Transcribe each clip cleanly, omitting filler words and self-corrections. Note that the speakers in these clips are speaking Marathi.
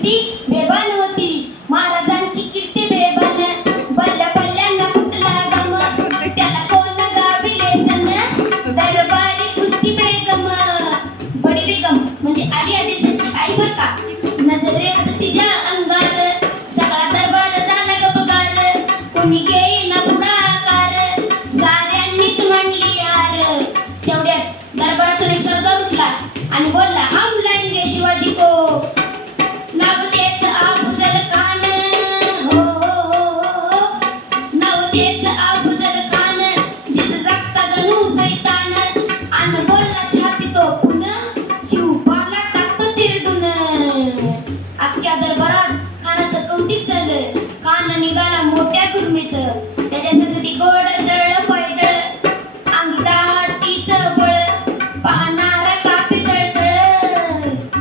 किती बेभान होती महाराजांची कीर्ती बेभान बल्ल्या बल्ल्यांना कुठला गम त्याला कोण गाविले सन दरबारी कुस्ती बेगम बडी बेगम म्हणजे आली आदिलशाची आई बर का नजरेत तिच्या अंगार सगळा दरबार झाला गपगार कोणी घेईना पुढाकार साऱ्यांनीच म्हणली यार तेवढ्यात दरबारातून एक सरदार उठला आणि बोलला हम लाएंगे शिवाजी को नवतेच अफजल खान हो नवतेच अफजल खान जित जगता जणू सैतान आणि बोलला छाती तो पुन्हा शिवपाला टाकतो चिरडून अख्ख्या दरबारात खानाचं कौतिक झालं खान निघाला मोठ्या गुरमीत त्याच्या संगती गोड दळ पैदळ अंगीदातीच बळ पाहणार कापी तळतळ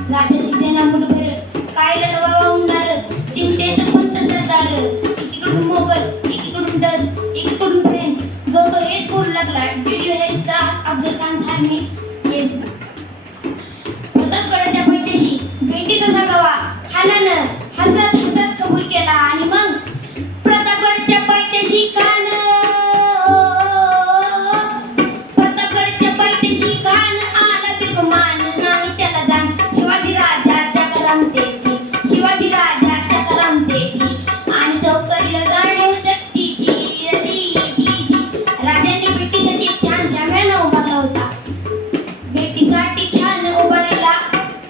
राजाची सेना मुठभर काय लढवा वाहणार चिंतेत पंत सरदार एकीकडून मोगल एकीकडून डच एकीकडून फ्रेंच जो तो हेच बोलू लागला did you help the Afzal Khan army yes प्रतापगडाच्या पैठ्याशी भेटीचा सांगावा खानानं हसत हसत कबूल केला आणि मग प्रतापगडच्या पैठ्याशी खान प्रतापगडच्या पैठ्याशी खान आला बेगुमान नाही त्याला जाण शिवाजी राजाच्या करमतेची शिवाजी राजाच्या करमतेची आणि तो करील जाणीव शक्तीची राजांनी भेटीसाठी एक छान शाम्याना उभारला होता भेटीसाठी छान उभारला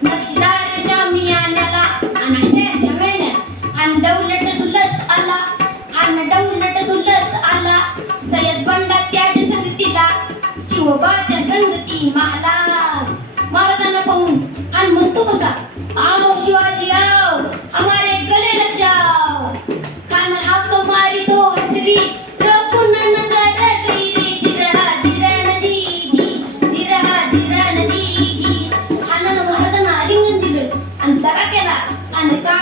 नक्षीदार शामियानाला आणि शाम्यानं खान डौलट दुलत आला खान डौलट दुलत आला सय्यद बंडा त्याच्या संगतीला शिवबाच्या संगती माला महाराजांना पाहून खान म्हणतो कसा आओ शिवाजी आओ हमारे गले लग जाओ खान हाक मारी तो हसरी रपून नजर गई रे जिरा जिरा नदी जिरा जिरा नदी खानानं महाराजांना आलिंगन दिलं आणि दगा केला खान का